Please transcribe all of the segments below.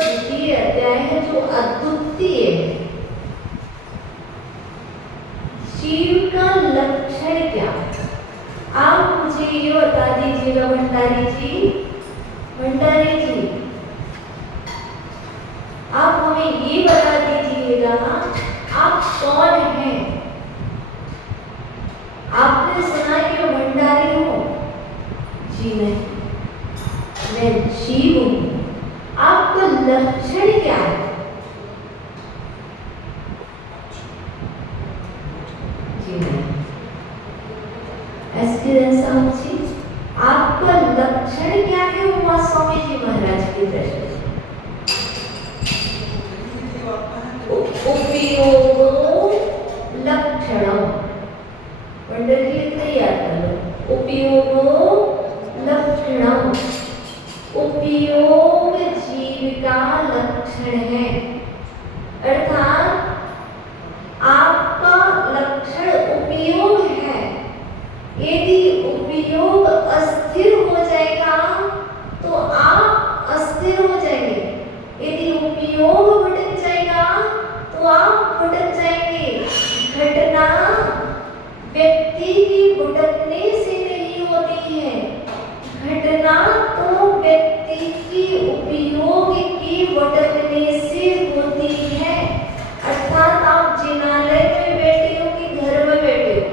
द्वितीय अध्याय है जो अद्वितीय है। शिव का लक्षण क्या है? आप मुझे ये बता दीजिएगा भंडारी जी। भंडारी जी, आप हमें ये बता दीजिएगा आप कौन हैं? आपने सुना कि मैं भंडारी हूँ? जी नहीं, मैं शिव हूँ। आपका लक्षण क्या है? जी नहीं। ऐसा जी, आपका लक्षण क्या है उमा स्वामी जी महाराज की दृष्टि से? उपयोगो लक्षणम। पंडित जी इतना याद कर लो। उपयोगो लक्षणम। उपयोग जीव का लक्षण है, अर्थात आपका लक्षण उपयोग है। यदि उपयोग अस्थिर हो जाएगा तो आप अस्थिर हो जाएंगे। यदि उपयोग भटक जाएगा तो आप भटक जाएंगे। घटना व्यक्ति की भटकने से नहीं होती है, घटना तो व्यक्ति की उपयोग की भटकने से होती है। अर्थात आप जिनालय में बैठे हो कि घर में बैठे हो?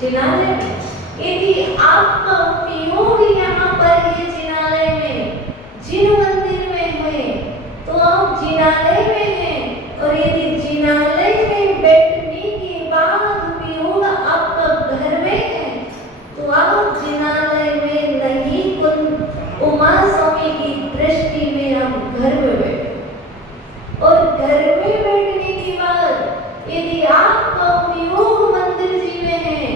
जिनालय में। यदि आपका उपयोग यहाँ पर है जिनालय में, जिन मंदिर में है, तो आप जिनालय में हैं। और यदि जिनालय में बैठने के बाद उपयोग आपका घर में है, तो आप जिनालय में नहीं, उमा स्वामी की दृष्टि में आप घर में बैठे। और घर में बैठने के बाद यदि आपका उपयोग मंदिर जी में है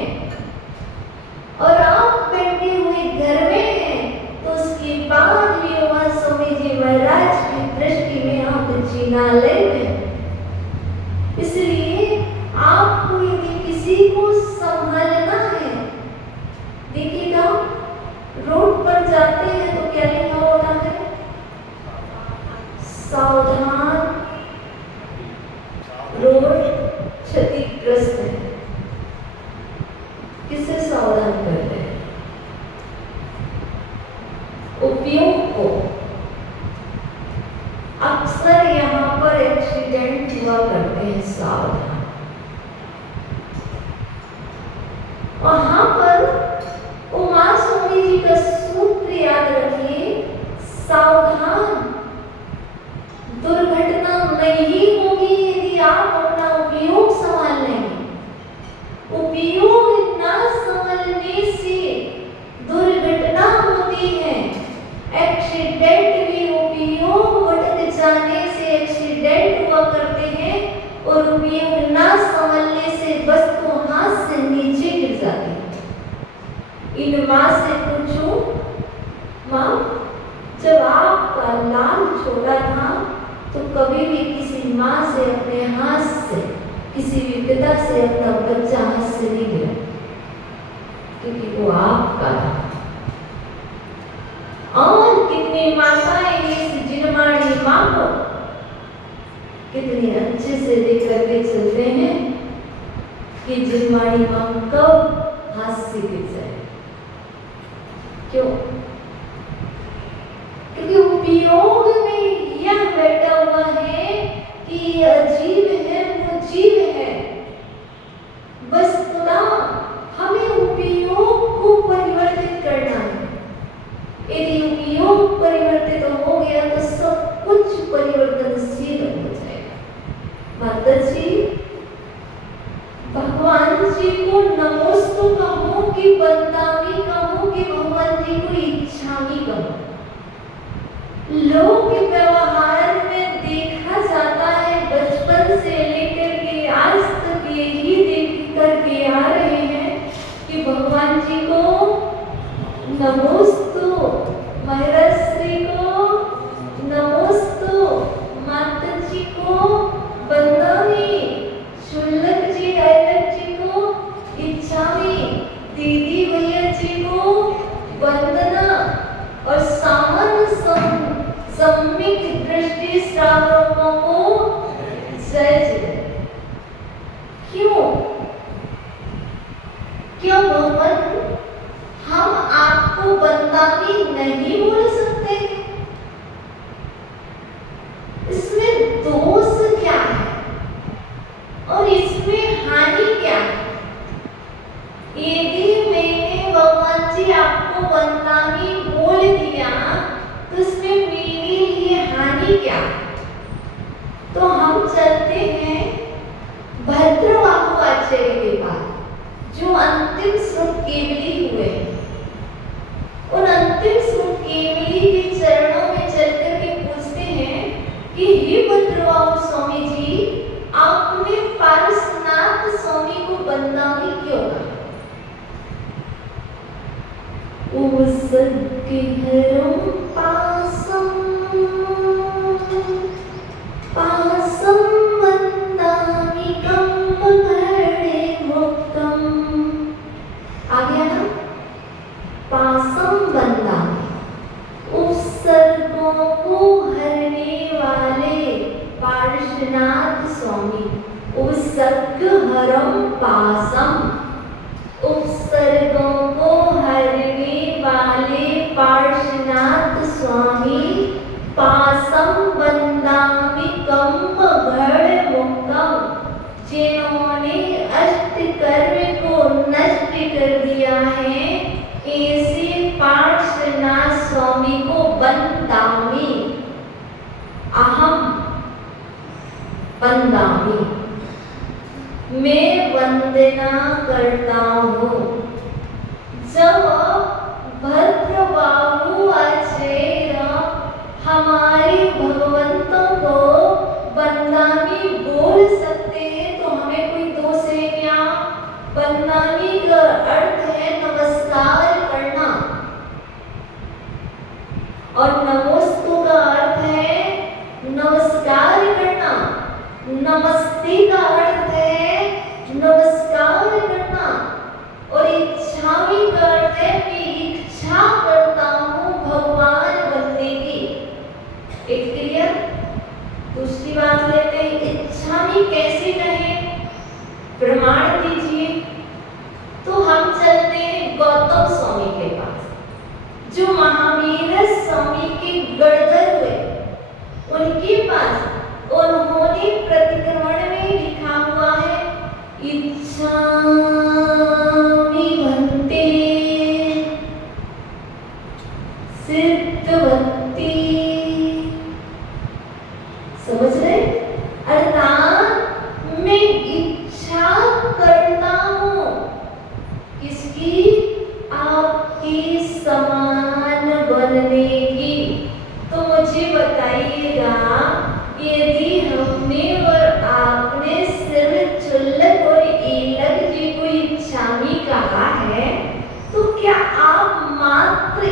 और आप बैठे हुए घर में हैं, तो उसके बाद भी उमा स्वामी जी महाराज की दृष्टि में आप जिनालय में। इसलिए आपको यदि किसी को संभालना है, देखिएगा रोड पर जाते हैं तो क्या लिखा होता है? सावधान, रोड क्षतिग्रस्त है। किसे सावधान करते हैं? उपयोग को। अक्सर यहाँ पर एक्सीडेंट हुआ करते हैं, सावधान। वहां पर उमा स्वामी जी का सूत्र याद रखिए, सावधान। दुर्घटना नहीं होगी यदि आप अपना उपयोग संभाल लेंगे। उपयोग ना संभालने से दुर्घटना होती है। एक्सीडेंट भी उपयोग भटक जाने से एक्सीडेंट हुआ करते हैं, और उपयोग ना संभालने से वस्तु हाथ से नीचे गिर जाती है। इन माँ से पूछो, माँ जब आपका लाल छोटा था तो कभी भी किसी माँ से अपने हाथ से, किसी भी पिता से अपना बच्चा हाथ से नहीं गिरा, क्योंकि वो आपका था। और कितनी माताएं इस जिनमाड़ी माँ को कितनी अच्छे से देख करके चलते हैं कि जिनमाड़ी माँ कब हाथ से गिर जाए। क्यों? क्योंकि उपयोग में यह बैठा हुआ है कि ये अजीब है, वो जीव है। बस खुदा हमें उपयोग को परिवर्तित करना है। यदि उपयोग परिवर्तित हो गया तो सब कुछ परिवर्तनशील हो जाएगा। माता जी, भगवान जी को नमोस्तु कहो कि बंदामी कहो कि भगवान जी को इच्छामी कहो। लोक व्यवहार में देखा जाता है, बचपन से लेकर के आज तक यही देख करके आ रहे हैं कि भगवान जी को नमोस्तु, महाराज श्री को नमोस्तु, माता जी को बंदामी, शुल्लक जी ऐलक जी को इच्छामी, दीदी भैया जी को वंदना, और धार्मिक दृष्टि श्रावकों को जज करे। क्यों? क्यों भगवान हम आपको बंदावी नहीं बोल सकते? इसमें दोष क्या है और इसमें हानि क्या है? यदि मैंने भगवान जी आपको बंदावी बोल दिया तो इसमें मेरे लिए हानि क्या है? तो हम चलते हैं भद्रबाहु आचार्य के पास जो अंतिम श्रुत केवली हुए। उन अंतिम श्रुत केवली के चरणों में चलकर के पूछते हैं कि हे भद्रबाहु स्वामी जी, आपने पार्श्वनाथ स्वामी को बंदावी क्यों कहा? पासं वन्दामि कम्बघड़े मुक्तम्। आ गया ना? पासं वन्दामि, उपसर्गों को हरने वाले पार्श्वनाथ स्वामी। उपसर्ग हरम पासम, उपसर्गों को हरने वाले पार्श्वनाथ स्वामी। पासं वन्दामि कम्बघड़ मुक्तम, जिन्होंने अष्टकर्म को नष्ट कर दिया है, ऐसे पार्श्वनाथ स्वामी को वन्दामि, अहम वन्दामि, मैं वंदना करता हूँ। जब भद्रबाहु आचार्य हमारे भगवंतों को बंदावी बोल सकते हैं तो हमें कोई दोष है क्या? बंदावी का अर्थ है नमस्कार करना और नमोस्तु का अर्थ है नमस्कार करना। नमस्ते का अर्थ है नमस्कार करना और इच्छामि का अर्थ है मैं इच्छा करता हूँ भगवान बनने की। एक क्लियर? दूसरी बात लेते हैं, इच्छामि कैसे कहें? प्रमाण दीजिए। तो हम चलते हैं गौतम स्वामी के पास जो महावीर स्वामी के गणधर हुए, उनके पास। उन्होंने प्रतिक्रमण में लिखा हुआ है इच्छामि भन्ते सिद्धवती। समझ रहे? अर्थात मैं इच्छा करता हूँ किसकी? आपके समान बनने की। तो मुझे बताइएगा, यदि हमने और आपने सिर्फ चुल्लक और ईलक जी को इच्छामि कहा है तो क्या आप मात्र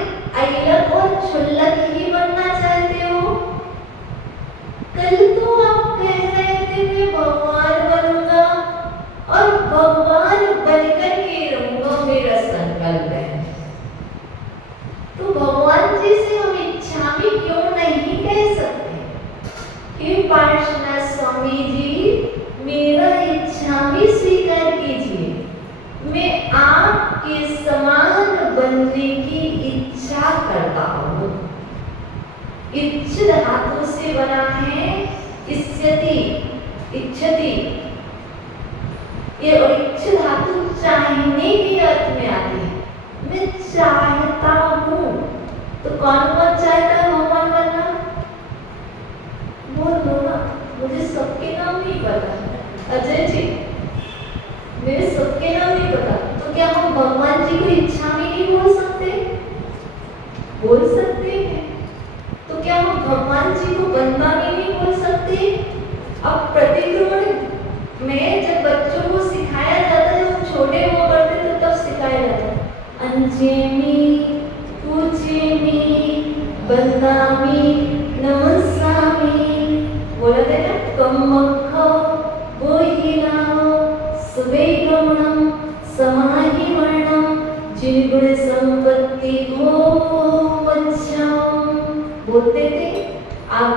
ऐलक और चुल्लक ही बनना चाहते हो? कल तो आप कह रहे थे मैं भगवान बनूंगा और भगवान बनकर के रहूंगा, मेरा संकल्प है। तो भगवान जी से हम इच्छामि क्यों नहीं कह सकते? हे पार्श्वनाथ स्वामी जी, मेरा इच्छामि स्वीकार कीजिए, मैं आपके समान बनने की इच्छा करता हूँ। इच्छ धातु से बना है इच्छति, इच्छति। ये और इच्छ धातु चाहने के अर्थ में आती है। मैं चाहता हूँ। तो कौन कौन चाहता है भगवान बनना? बोल दो ना, मुझे सबके नाम नहीं पता। अजय जी, मेरे सबके नाम नहीं पता। तो क्या हम भगवान जी को इच्छामि नहीं बोल सकते? बोल सकते हैं। तो क्या हम भगवान जी को बंदावी नहीं बोल सकते? अब प्रतिक्रमण में जब बच्चों को सिखाया जाता है, जब छोटे हुआ करते तो तब सिखाया जाता है अंजेमी, पूजेमी, बंदामी, नमस्सामि। बोला था ना, कम्मखो, बोहिलाओ, सुवेगमनम, समाहिवर्णम, जिनगुण संपत्ति हो वंशाम। बोलते थे। आगे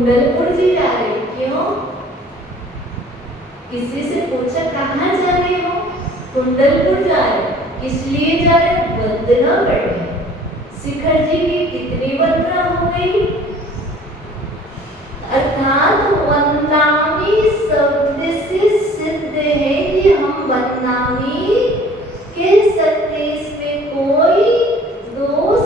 कुंडलपुर जी जा रहे हो। क्यों? किसी से पूछा कहाँ जा रहे हो? कुंडलपुर जा रहे हो। किस लिए जा रहे हो? वंदना करने। शिखर जी की कितनी वंदना हो गई? अर्थात वंदनामी शब्द से सिद्ध है कि हम वंदनामी कह सकते, इसमें कोई दोष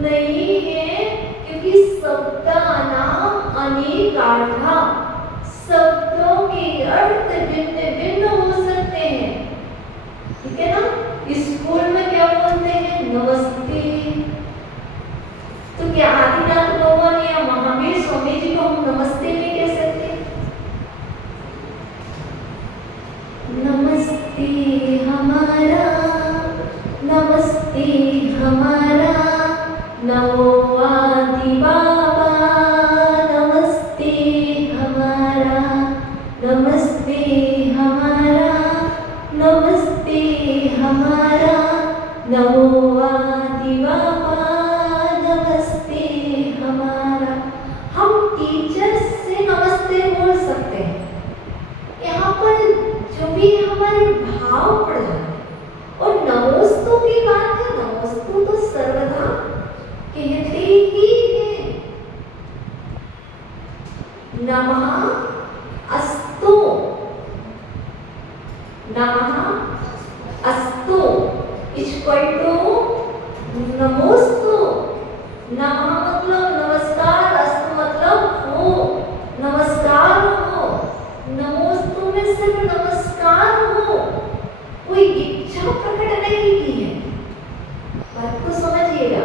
नहीं है, क्योंकि शब्दानाम अनेकार्था, शब्दों के अर्थ भिन्न भिन्न हो सकते हैं। ठीक है ना? स्कूल में क्या बोलते हैं? नमस्ते। तो क्या आदिनाथ भगवान या महावीर स्वामी जी को हम नमस्ते नहीं कह सकते? नमस्ते हमारा, नमस्ते हमारा, नमो आदि बाबा, नमस्ते हमारा, नमस्ते हमारा, नमस्ते हमारा, नमो आदि बाबा, नमस्ते हमारा। हम टीचर से नमस्ते बोल सकते हैं। यहाँ पर जो भी हमारे भाव पड़ जाते हैं। और नमोस्तु की बात है, नमोस्तु तो सर्वदा कहते ही हैं। नमः अस्तु, नमः अस्तु इक्वल टू नमोस्तु। नमः मतलब नमस्कार, अस्तु मतलब हो, नमस्कार हो। नमोस्तु में सिर्फ नमस्कार हो, कोई इच्छा प्रकट नहीं की है। बात को समझिएगा।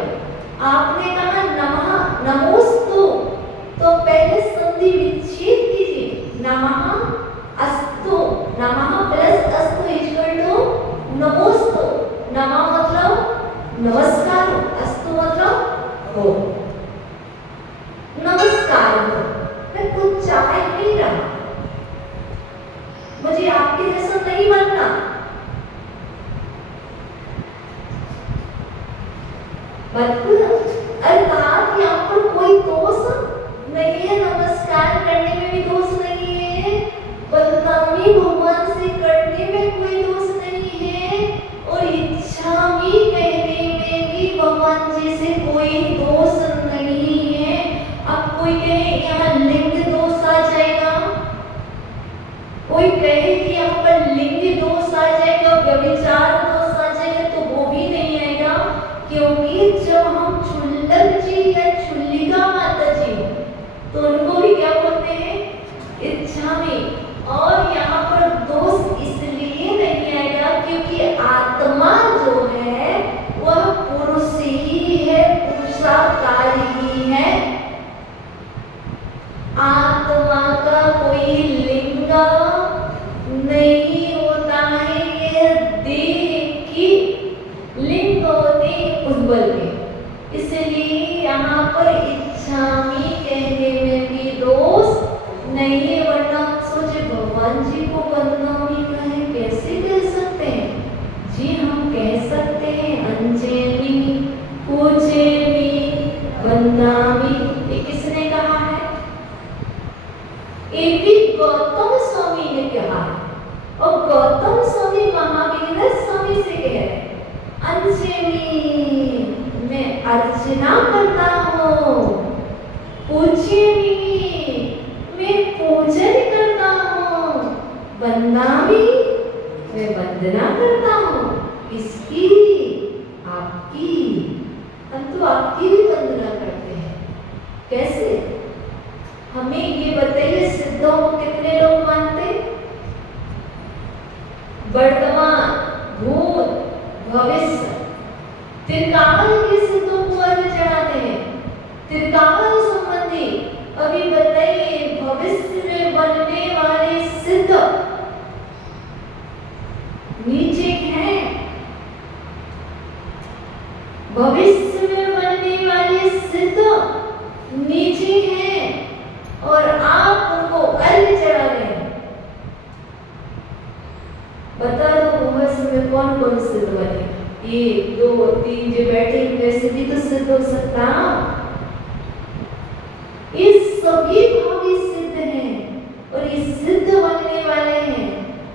आपने कहा नमः नमोस्तु, तो पहले संधि विच्छेद कीजिए। नमः अस्तु, नमः प्लस अस्तु इक्वल टू नमोस्तु। नमः मतलब नमस्कार, अस्तु मतलब हो, नमस्कार हो। मैं कुछ चाह नहीं रहा, मुझे आपके जैसा नहीं बनना। अर्थात यहाँ पर कोई दोष नहीं है, नमस्कार करने में भी दोष नहीं है, बदनामी भगवान से करने में कोई दोष नहीं है, और इच्छा भी कहने में भी भगवान जी से कोई दोष नहीं है। अब कोई कहे यहाँ लिंग दोष आ जाएगा, कोई कहे कि यहाँ पर लिंग दोष आ जाएगा, व्यभिचार दोष आ जाएगा, तो वो भी नहीं आएगा। क्योंकि जब हम चुल्लक जी या चुल्लिका माता जी तो उनको भी क्या बोलते हैं? इच्छा में। और यहाँ पर दोष इसलिए नहीं आएगा क्योंकि आत्मा जो है वह पुरुष ही है, पुरुषाकार ही है। आत्मा का कोई लिंग नहीं होता है। ये देह की लिंग होते उज्ज्वल के, इसलिए यहाँ पर इच्छा में कहने में भी दोष नहीं है। वरना आप सोचे भगवान जी को बदनामी कहें, कैसे कह सकते हैं जी? हम कह सकते हैं अंजेमी, पूजेमी, बदनामी। ये किसने कहा है? ये भी गौतम स्वामी ने कहा है। और गौतम स्वामी महावीर स्वामी से कह रहे हैं अंजेमी मैं अर्चना करता हूँ, पूजेमी मैं पूजन करता हूँ, बदनामी मैं वंदना करता हूँ। किसकी? आपकी। हम तो आपकी भी वंदना करते हैं। कैसे? हमें ये बताइए, सिद्धों को कितने लोग मानते? वर्तमान, भूत, भविष्य। त्रिकाल के सिद्धों को अर्घ्य चढ़ाते हैं, त्रिकाल संबंधी। अभी बताइए, भविष्य में बनने वाले सिद्ध नीचे हैं। भविष्य में बनने वाले सिद्ध नीचे हैं, और आप उनको अर्घ्य चढ़ा रहे हैं। बता दो भविष्य में कौन कौन सिद्ध बने? 1 2 3 जो बैठे वैसे भी तो सिद्ध हो सकता। इस सभी भावी सिद्ध हैं और ये सिद्ध बनने वाले हैं।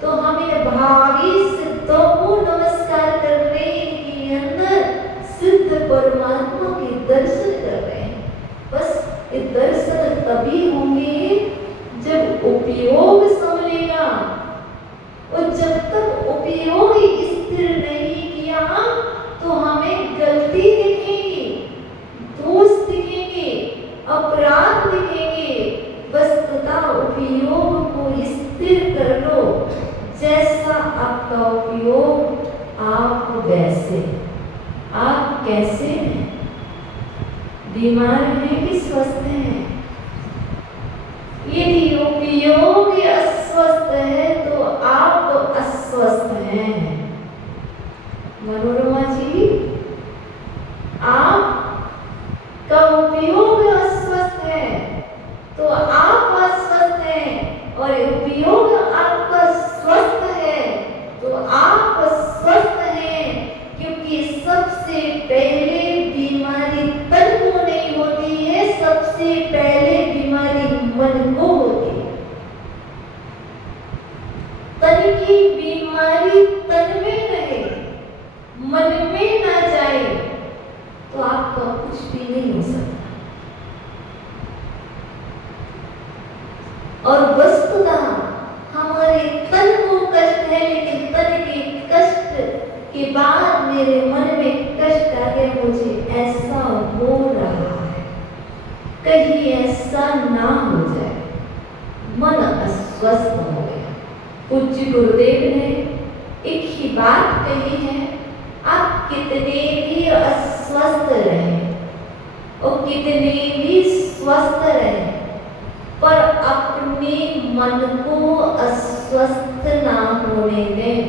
तो हम इन भावी सिद्धों को नमस्कार कर रहे हैं, इनके अंदर सिद्ध परमात्मा के दर्शन कर रहे हैं। बस ये दर्शन तभी होंगे जब उपयोग संभलेगा, और जब तक उपयोग स्थिर नहीं किया तो हमें गलती दिखेगी, दोष दिखेंगे, अपराध दिखेंगे। वस्तुतः उपयोग को स्थिर कर लो, जैसा आपका उपयोग आप वैसे। आप कैसे हैं? बीमार हैं कि स्वस्थ हैं? यदि उपयोग अस्वस्थ है तो आप अस्वस्थ हैं। मनोरमा जी, आपका उपयोग अस्वस्थ है तो आप अस्वस्थ हैं, और उपयोग आपका स्वस्थ है तो आप स्वस्थ हैं। क्योंकि सबसे पहले बीमारी तन को नहीं होती है, सबसे पहले बीमारी मन को होती है। तन की बीमारी तन में रहे, मन में ना जाए तो आपका कुछ भी नहीं हो सकता। और वस्तुतः हमारे तन को कष्ट है, लेकिन तन के कष्ट के बाद मेरे मन में कष्ट आ गया, मुझे ऐसा हो रहा है, कहीं ऐसा ना हो जाए। मन अस्वस्थ हो गया। पूज्य गुरुदेव ने एक ही बात कही है, आप कितने भी अस्वस्थ रहें और कितने भी स्वस्थ रहें, पर अपने मन को अस्वस्थ ना होने दें।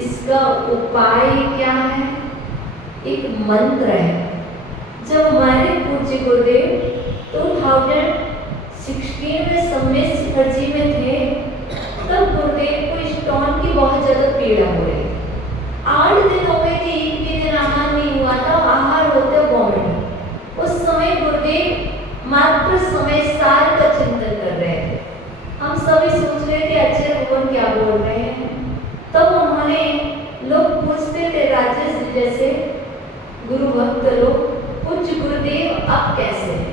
इसका उपाय क्या है? एक मंत्र है। जब हमारे पूज्य गुरुदेव 2016 में सम्मेद शिखर जी में थे, तब गुरुदेव को स्टोन की बहुत ज्यादा पीड़ा हो रही थी। 8 दिन हो गए थे, एक भी दिन आहार नहीं हुआ था, आहार होते वॉमिट। उस समय गुरुदेव मात्र समय सार का चिंतन कर रहे थे। हम सभी सोच रहे थे अच्छे भगवान क्या बोल रहे हैं। तब उन्होंने, लोग पूछते थे राजेश जैसे गुरु भक्त लोग, पूज्य गुरुदेव अब कैसे हैं?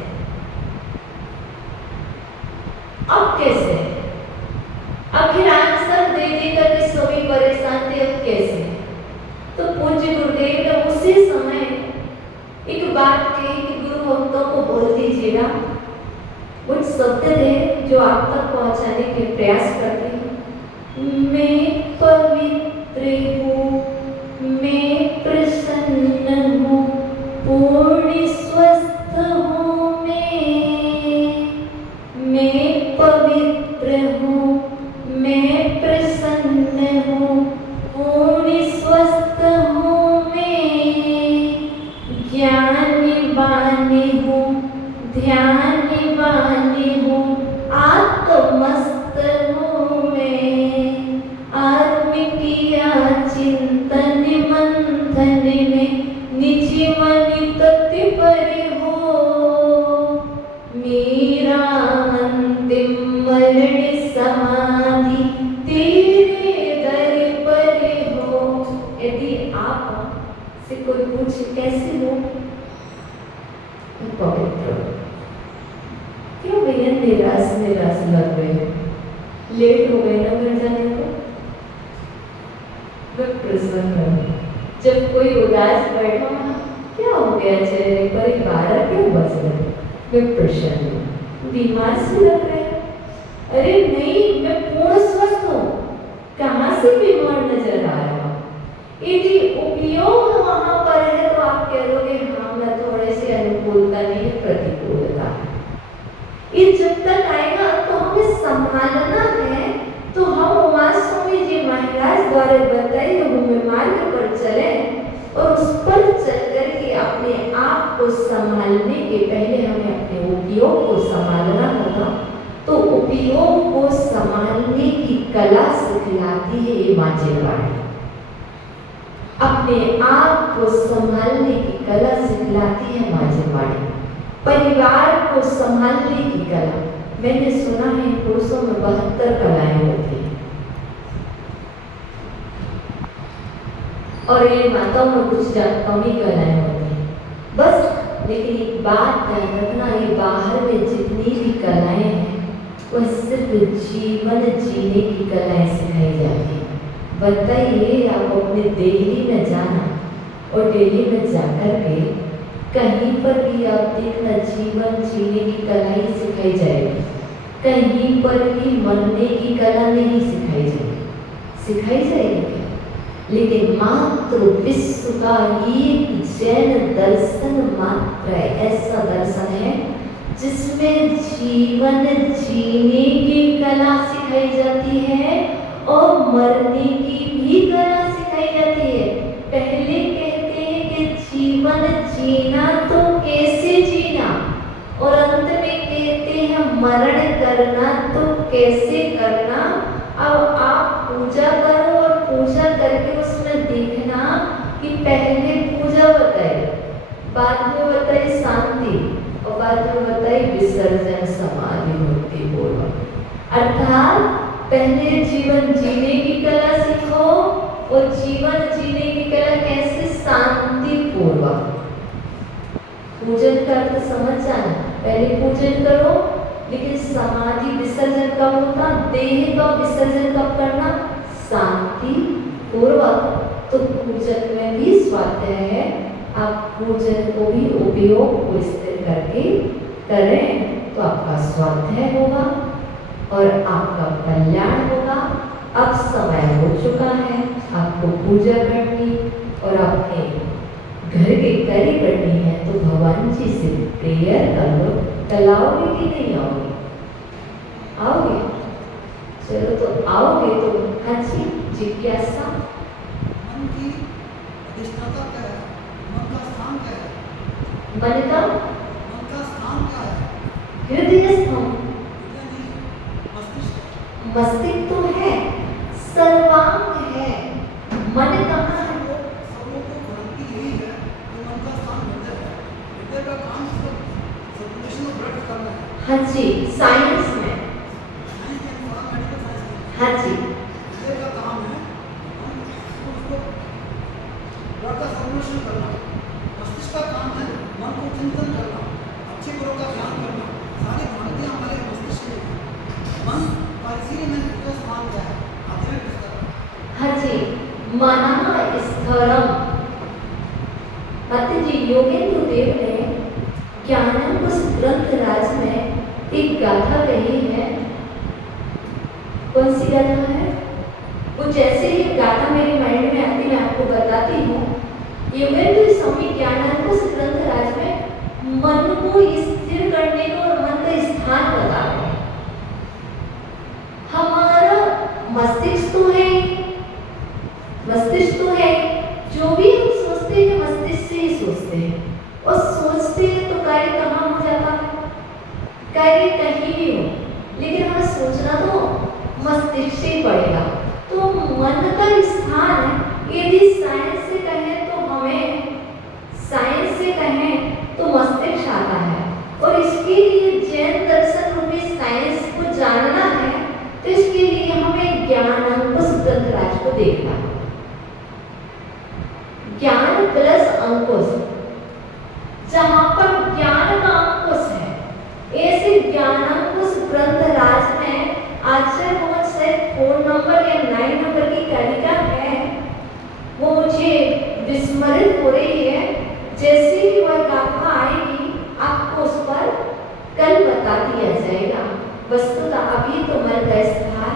अब कैसे? आखिर आंसर दे देकर के सभी परेशान थे, अब कैसे? तो पूज्य गुरुदेव ने उसी समय एक बात कही कि गुरु भक्तों को बोल दीजिएगा। कुछ शब्द थे जो आप तक पहुंचाने के प्रयास करते हैं। मैं पवित्र हूँ, मैं प्रसन्न हूँ, पूर्ण स्वस्थ हूँ मैं पवित्र हूँ, मैं प्रसन्न हूँ, पूर्ण स्वस्थ हूँ मैं, ज्ञानवान हूँ, ध्यानवान हूँ, आत्मस्त हूँ मैं, आत्मिकिया चिंतन मंथन में निज मन तत्पर हो, मेरा अंतिम मरण समाधि तेरे दर पर हो। यदि आप से कोई पूछे कैसे हो, पवित्र। क्यों भैया निराश निराश लग रहे हैं? लेट हो गए ना घर जाने को? मैं प्रसन्न हूँ। जब कोई उदास बैठा ना, क्या हो गया चेहरे पर, 12 क्यों बज रहे? मैं प्रसन्न हूँ। बीमार से लग रहे हैं? अरे नहीं, मैं पूर्ण स्वस्थ हूँ। कहाँ से बीमार नजर आ रहा हूँ? यदि उपयोग वहां पर है तो आप कह दोगे हाँ, मैं थोड़े से अनुकूलता नहीं, प्रतिकूलता है। ये जब तक आएगा तो हमें संभालना है। तो हम उमा स्वामी जी महाराज द्वारा बताए हुए मार्ग पर चले और उस पर चल करके अपने आप को संभालने के पहले हमें अपने उपयोग को संभालना होगा। तो उपयोग को संभालने की कला सिखलाती है ये मांझेवाड़ी। अपने आप को संभालने की कला सिखलाती है मांझेवाड़ी। परिवार को को संभालने की कला। मैंने सुना है पुरुषों में 72 कलाएं होती हैं और ये माताओं में कुछ कम ही कलाएं होती हैं बस। लेकिन एक बात ध्यान रखना, ये बाहर में जितनी भी कलाएं हैं वह सिर्फ जीवन जीने की कलाएं सिखाई जाती है। बताइए, आप अपने डेली में जाना और डेली में जाकर के कहीं पर भी आप देखना जीवन जीने की कला ही सिखाई जाएगी, कहीं पर भी मरने की कला नहीं सिखाई जाएगी। सिखाई जाएगी क्या? लेकिन मात्र विश्व का एक जैन दर्शन मात्र ऐसा दर्शन है जिसमें जीवन जीने की कला सिखाई जाती है और मरने की भी कला सिखाई जाती है। पहले कहते हैं कि जीवन जीना तो कैसे जीना, और अंत में कहते हैं मरण करना तो कैसे करना। अब आप पूजा करो और पूजा करके उसमें देखना कि पहले पूजा बताए, बाद में बताए शांति और बाद में बताए विसर्जन समाधि होती बोलो। अर्थात पहले जीवन जीने की कला सीखो और जीवन जीने की कला कैसे शांति पूर्वक। पूजन का अर्थ समझ जाना, पहले पूजन करो, लेकिन समाधि विसर्जन कब होता, देह का विसर्जन कब करना, शांति पूर्वक। तो पूजन में भी स्वाध्याय है, आप पूजन को भी उपयोग को स्थिर करके करें तो आपका स्वाध्याय होगा और आपका कल्याण होगा। अब समय हो चुका है आपको पूजा करनी और अपने घर के कार्य करनी है, तो भगवान जी से प्रेयर कर लो। कल आओगे कि नहीं आओगे? आओगे? चलो तो आओगे तो हाँ जी, जिज्ञासा। मन की अधिष्ठाता क्या है? मन का स्थान क्या है? मन का स्थान क्या है? हृदय स्थान। मस्तिष्क। मस्तिष्क तो है, सर्वांग है। मन कहाँ है? सब लोगों को भ्रांति यही है कि मन का स्थान हृदय है। हृदय का काम सर्कुलेशन को ब्लड करना है। हाँ जी, साइंस में। साइंस के अनुसार, मेडिकल साइंस में। हाँ जी, हृदय का काम है उसको ब्लड का सर्कुलेशन करना। मस्तिष्क का काम है मन को चिंतन करना, अच्छे गुणों का ध्यान करना। सारी भ्रांतियां हमारे मस्तिष्क में हैं। मन का इसीलिए मैंने उसका स्थान किया है आध्यात्मिक स्तर। हाँ जी, मना स्थरम। अतः जी योगेंद्र देव ने ज्ञानकुश ग्रंथ राज में एक गाथा कही है। कौन सी गाथा है? वो जैसे ही गाथा मेरे माइंड में आती मैं आपको बताती हूँ। योगेंद्र स्वामी ज्ञानकुश ग्रंथ राज में मन को स्थिर करने को और मन का स्थान बता रहे हैं। हमारा मस्तिष्क तो है, मस्तिष्क तो है, जो भी हम सोचते हैं मस्तिष्क से ही सोचते हैं और सोचते हैं तो कार्य कहाँ हो जाता है? कार्य कहीं भी हो, लेकिन हमें सोचना तो मस्तिष्क से ही पड़ेगा। तो मन का स्थान है। यदि साइंस से कहें तो हमें, साइंस से कहें तो मस्तिष्क आता है और इसके लिए जैन दर्शन रूपी साइंस को जानना है, तो इसके लिए हमें ज्ञानांकुश ग्रंथ राज को देखना है। ज्ञान प्लस अंकुश, जहां पर ज्ञान का अंकुश है, ऐसे ज्ञानांकुश ग्रंथ राज में आचार्य मोहन से 4 नंबर या 9 नंबर की कारिका है, वो मुझे विस्मृत हो रही है। जैसे ही वह गाथा आएगी आपको उस पर कल बता दिया जाएगा। वस्तुतः अभी तो मन का स्थान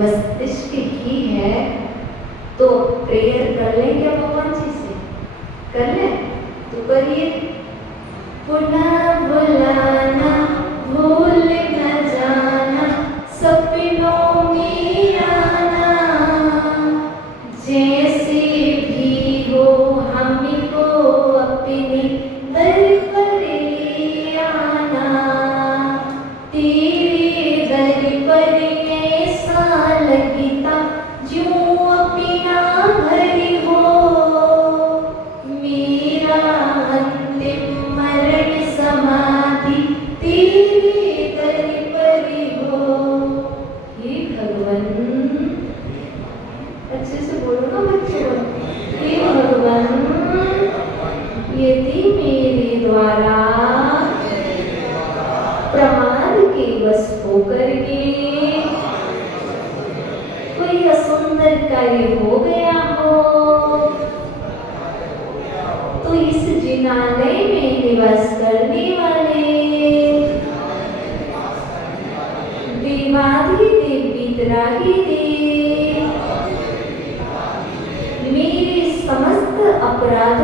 मस्तिष्क ही है। तो प्रेयर कर लें क्या भगवान जी से? कर लें तो करिए। पुनः बुलाना भूल न जाना, सपनों में आना, जैसे भी हो हमको अपने दर पर ले आना। तेरे दर पर ऐसा लगता जो अपना घर हो, मेरा अंतिम मरण समाधि तेरे दर पर हो। हे भगवान, अच्छे से बोलो ना बच्चों। हे भगवान, यदि मेरे द्वारा प्रमाद के वश होकर के कोई असुंदर कार्य हो गया हो, तो इस जिनालय में निवास करने वाले देवाधिदेव पितराधिदेव मेरे समस्त अपराधों